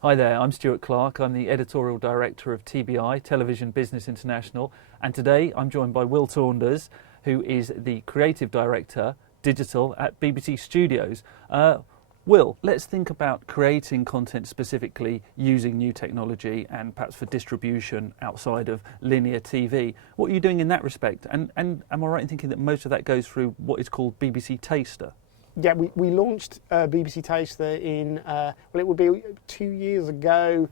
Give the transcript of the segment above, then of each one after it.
Hi there, I'm Stuart Clark. I'm the editorial director of TBI, Television Business International, and today I'm joined by Will Saunders, who is the creative director, digital at BBC Studios. Will, let's think about creating content specifically using new technology and perhaps for distribution outside of linear TV. What are you doing in that respect? And am I right in thinking that most of that goes through what is called BBC Taster? Yeah, we launched BBC Taster in, it would be 2 years ago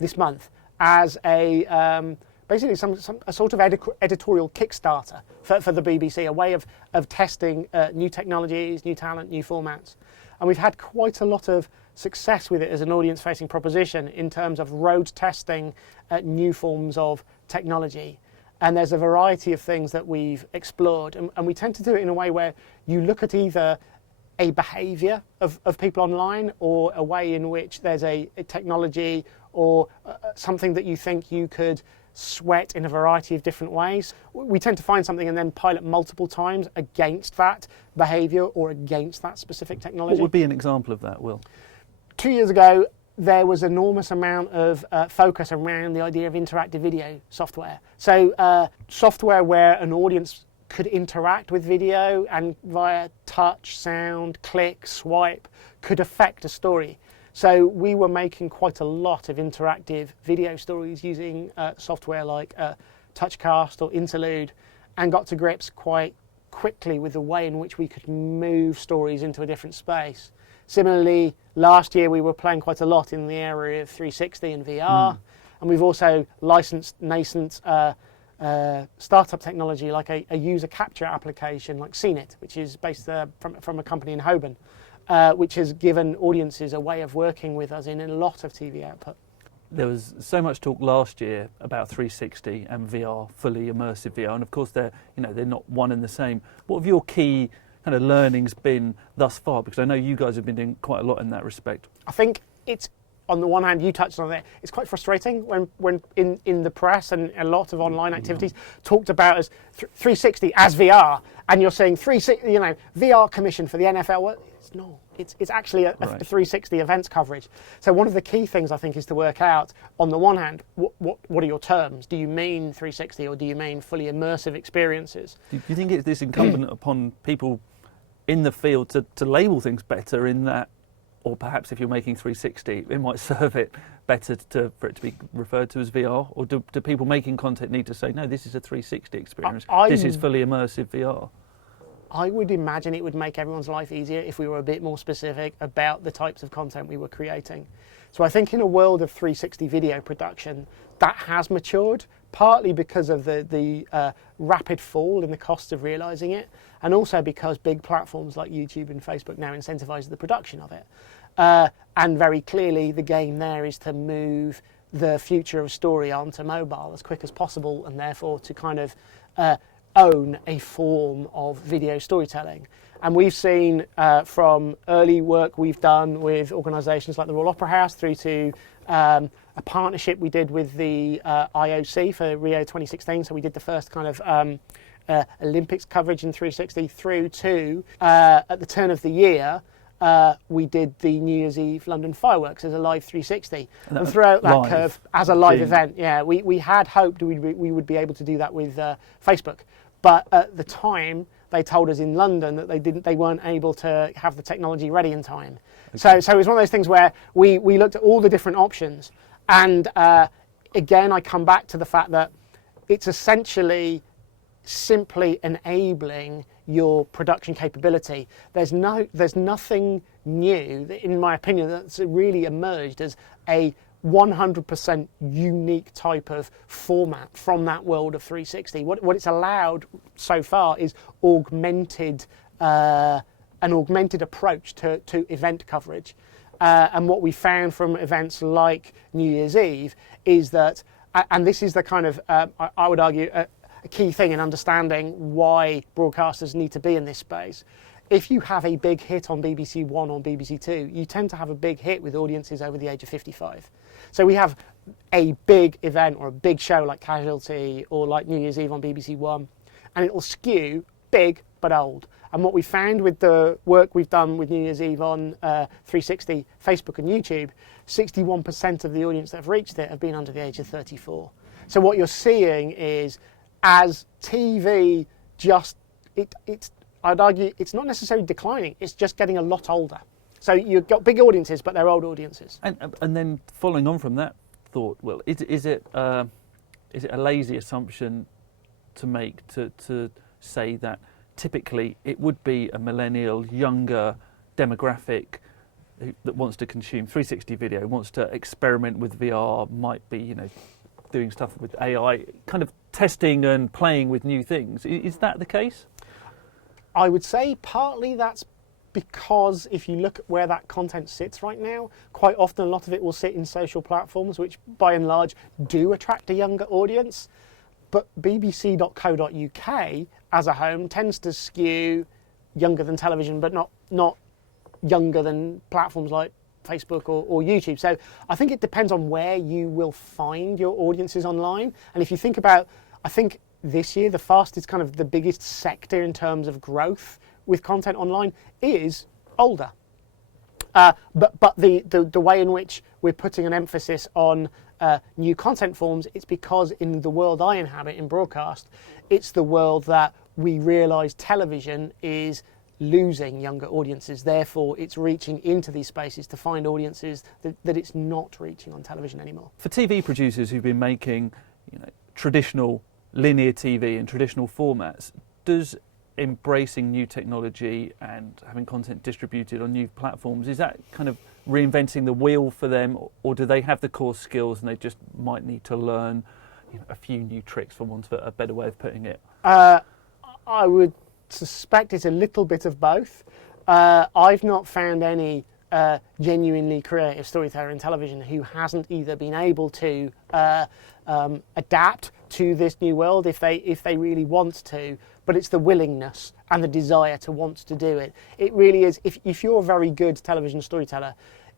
this month as a basically a sort of editorial Kickstarter for the BBC, a way of testing new technologies, new talent, new formats. And we've had quite a lot of success with it as an audience-facing proposition in terms of road testing new forms of technology. And there's a variety of things that we've explored. And we tend to do it in a way where you look at either a behaviour of people online or a way in which there's a technology or something that you think you could sweat in a variety of different ways. We tend to find something and then pilot multiple times against that behaviour or against that specific technology. What would be an example of that, Will? 2 years ago, there was an enormous amount of focus around the idea of interactive video software. So software where an audience could interact with video and via touch, sound, click, swipe could affect a story. So we were making quite a lot of interactive video stories using software like Touchcast or Interlude, and got to grips quite quickly with the way in which we could move stories into a different space. Similarly, last year we were playing quite a lot in the area of 360 and VR, and we've also licensed nascent startup technology like a user capture application like Scenit, which is based from a company in Holborn, which has given audiences a way of working with us in a lot of TV output. There was so much talk last year about 360 and VR, fully immersive VR, and of course they're not one and the same. What have your key kind of learnings been thus far? Because I know you guys have been doing quite a lot in that respect. I think it's, on the one hand, you touched on it, it's quite frustrating when in the press and a lot of online activities talked about as 360 as VR, and you're saying 360, VR commission for the NFL. Well, it's not. It's actually a 360 events coverage. So one of the key things I think is to work out, on the one hand, what are your terms? Do you mean 360 or do you mean fully immersive experiences? Do you think it's incumbent upon people in the field to label things better in that, or perhaps if you're making 360, it might serve it better for it to be referred to as VR? Or do people making content need to say, no, this is a 360 experience, this is fully immersive VR? I would imagine it would make everyone's life easier if we were a bit more specific about the types of content we were creating. So I think in a world of 360 video production, that has matured, partly because of the rapid fall in the cost of realising it, and also because big platforms like YouTube and Facebook now incentivise the production of it. And very clearly the game there is to move the future of story onto mobile as quick as possible, and therefore to kind of own a form of video storytelling. And we've seen from early work we've done with organisations like the Royal Opera House through to a partnership we did with the IOC for Rio 2016. So we did the first kind of Olympics coverage in 360 through to, at the turn of the year, we did the New Year's Eve London fireworks as a live 360. And throughout that curve, as a live event, we had hoped we would be able to do that with Facebook. But at the time, they told us in London that they weren't able to have the technology ready in time. Okay. So it was one of those things where we looked at all the different options. And again, I come back to the fact that it's essentially simply enabling your production capability. There's nothing new, in my opinion, that's really emerged as a 100% unique type of format from that world of 360. What it's allowed so far is an augmented approach to event coverage. And what we found from events like New Year's Eve is that, and this is the kind of, I would argue, a key thing in understanding why broadcasters need to be in this space. If you have a big hit on BBC One or BBC Two, you tend to have a big hit with audiences over the age of 55. So we have a big event or a big show like Casualty or like New Year's Eve on BBC One, and it will skew big but old. And what we found with the work we've done with New Year's Eve on 360, Facebook and YouTube, 61% of the audience that have reached it have been under the age of 34. So what you're seeing is, as TV I'd argue it's not necessarily declining, it's just getting a lot older. So you've got big audiences, but they're old audiences. And then following on from that thought, Will, is it a lazy assumption to make to say that typically it would be a millennial, younger demographic that wants to consume 360 video, wants to experiment with VR, might be, doing stuff with AI, kind of testing and playing with new things. Is that the case? I would say partly that's because if you look at where that content sits right now, quite often a lot of it will sit in social platforms, which by and large do attract a younger audience. But bbc.co.uk as a home tends to skew younger than television, but not younger than platforms like Facebook or YouTube. So I think it depends on where you will find your audiences online. And if you think about, I think this year, the fastest, kind of the biggest sector in terms of growth with content online is older. But the way in which we're putting an emphasis on new content forms, it's because in the world I inhabit in broadcast, it's the world that we realise television is losing younger audiences. Therefore, it's reaching into these spaces to find audiences that it's not reaching on television anymore. For TV producers who've been making traditional linear TV and traditional formats, does embracing new technology and having content distributed on new platforms, is that kind of reinventing the wheel for them, or do they have the core skills and they just might need to learn a few new tricks, for want of a better way of putting it? I would suspect it's a little bit of both. I've not found any genuinely creative storyteller in television who hasn't either been able to adapt to this new world if they really want to, but it's the willingness and the desire to want to do it. It really is. If you're a very good television storyteller,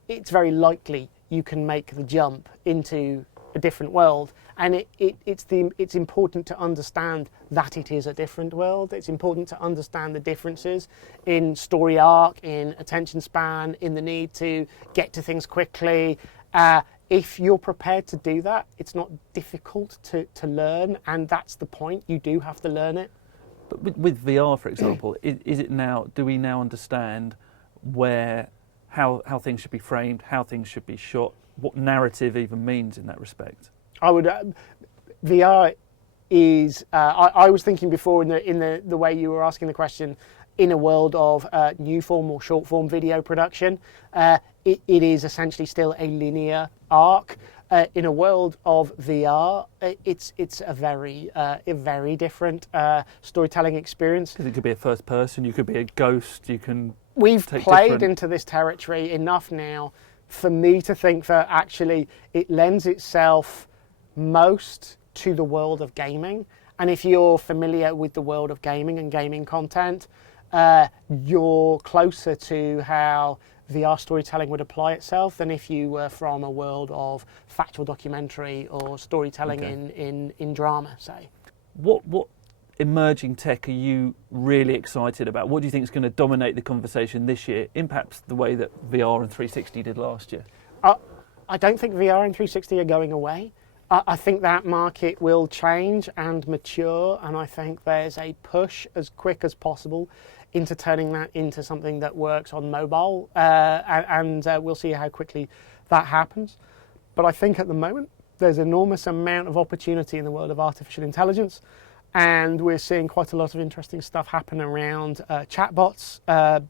it's very likely you can make the jump into a different world. And it's important to understand that it is a different world. It's important to understand the differences in story arc, in attention span, in the need to get to things quickly. If you're prepared to do that, it's not difficult to learn, and that's the point. You do have to learn it. But with VR, for example, is it now? Do we now understand how things should be framed, how things should be shot, what narrative even means in that respect? I would VR is. I was thinking before in the way you were asking the question, in a world of new form or short form video production, it is essentially still a linear arc. In a world of VR, it's a very different storytelling experience. Because it could be a first person, you could be a ghost, you can. We've played into this territory enough now for me to think that actually it lends itself most to the world of gaming. And if you're familiar with the world of gaming and gaming content, you're closer to how VR storytelling would apply itself than if you were from a world of factual documentary or storytelling in drama, say. What emerging tech are you really excited about? What do you think is going to dominate the conversation this year, in perhaps the way that VR and 360 did last year? I don't think VR and 360 are going away. I think that market will change and mature, and I think there's a push as quick as possible into turning that into something that works on mobile, and we'll see how quickly that happens. But I think at the moment there's an enormous amount of opportunity in the world of artificial intelligence, and we're seeing quite a lot of interesting stuff happen around chatbots. At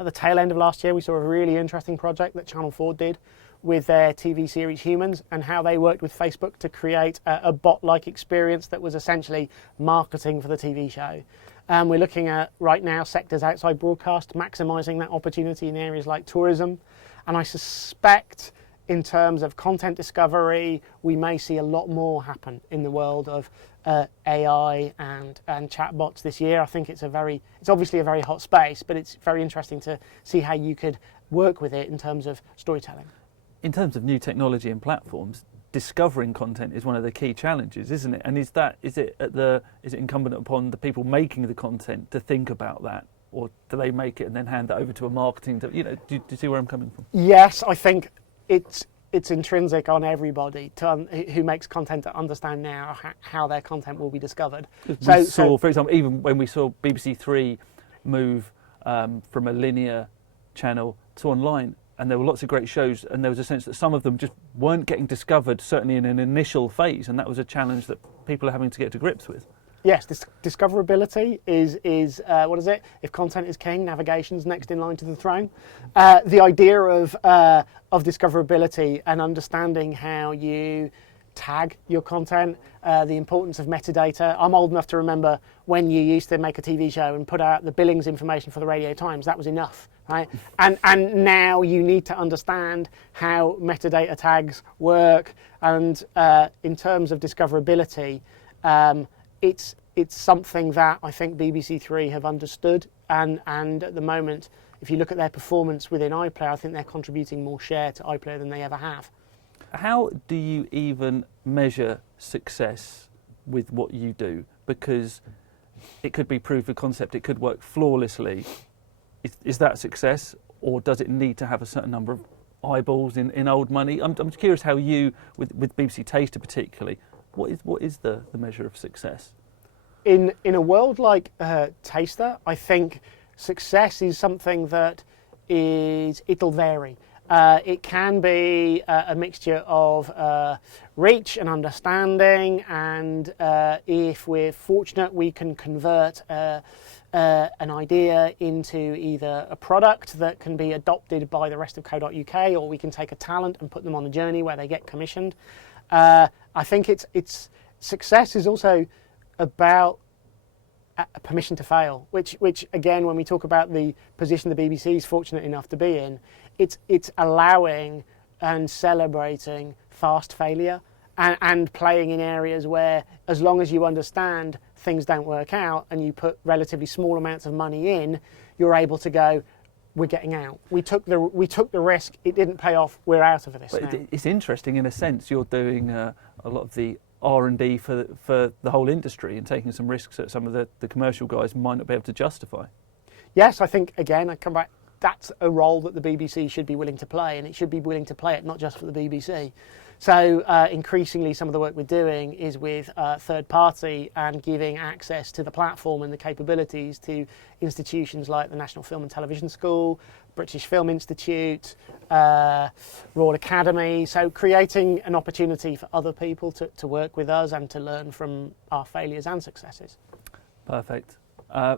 the tail end of last year, we saw a really interesting project that Channel 4 did with their TV series Humans, and how they worked with Facebook to create a bot-like experience that was essentially marketing for the TV show. We're looking at, right now, sectors outside broadcast, maximising that opportunity in areas like tourism. And I suspect, in terms of content discovery, we may see a lot more happen in the world of AI and chatbots this year. I think it's obviously a very hot space, but it's very interesting to see how you could work with it in terms of storytelling. In terms of new technology and platforms, discovering content is one of the key challenges, isn't it? And is it incumbent upon the people making the content to think about that, or do they make it and then hand it over to a marketing? Do you see where I'm coming from? Yes, I think it's intrinsic on everybody who makes content to understand now how their content will be discovered. We saw, for example, even when we saw BBC Three move from a linear channel to online, and there were lots of great shows, and there was a sense that some of them just weren't getting discovered, certainly in an initial phase, and that was a challenge that people are having to get to grips with. Yes, discoverability is what is it? If content is king, navigation's next in line to the throne. The idea of discoverability and understanding how you tag your content, the importance of metadata. I'm old enough to remember when you used to make a TV show and put out the billings information for the Radio Times. That was enough, right? And now you need to understand how metadata tags work. And in terms of discoverability, it's something that I think BBC Three have understood, and at the moment, if you look at their performance within iPlayer, I think they're contributing more share to iPlayer than they ever have. How do you even measure success with what you do? Because it could be proof of concept, it could work flawlessly. Is that success, or does it need to have a certain number of eyeballs in old money? I'm curious how you, with BBC Taster particularly, what is the measure of success? In a world like Taster, I think success is something that it'll vary. It can be a mixture of reach and understanding, and if we're fortunate, we can convert an idea into either a product that can be adopted by the rest of co.uk, or we can take a talent and put them on a journey where they get commissioned. I think it's success is also about permission to fail, which again, when we talk about the position the BBC is fortunate enough to be in, it's allowing and celebrating fast failure and playing in areas where, as long as you understand things don't work out and you put relatively small amounts of money in, you're able to go, we're getting out. We took the risk. It didn't pay off. We're out of this now. It's interesting in a sense. You're doing a lot of the R&D for the whole industry and taking some risks that some of the commercial guys might not be able to justify. Yes, I think again I come back. That's a role that the BBC should be willing to play, and it should be willing to play it not just for the BBC. So increasingly, some of the work we're doing is with third party and giving access to the platform and the capabilities to institutions like the National Film and Television School, British Film Institute, Royal Academy. So creating an opportunity for other people to work with us and to learn from our failures and successes. Perfect.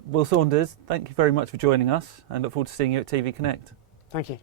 Will Saunders, thank you very much for joining us, and look forward to seeing you at TV Connect. Thank you.